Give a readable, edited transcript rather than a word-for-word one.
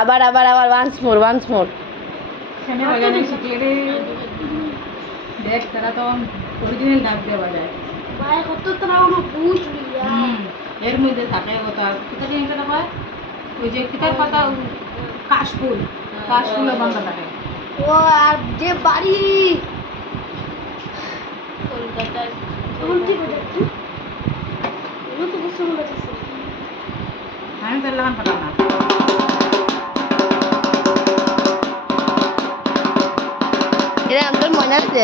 আবার আবার আবার ওয়ান্স মোর দেখ তারা তো অরিজিনাল ডাক দেওয়া যায় এর মধ্যে থাকে কথা কিতা টেনশন হয় ওই যে কিতার পাতা কাশফুল বাংলা থাকে ও আর যে বাড়ি কলকাতায় কি করে এগুলো তো বুঝতে পারছি আমি তো লাগান পাতা না এরা আমাদের মনে আছে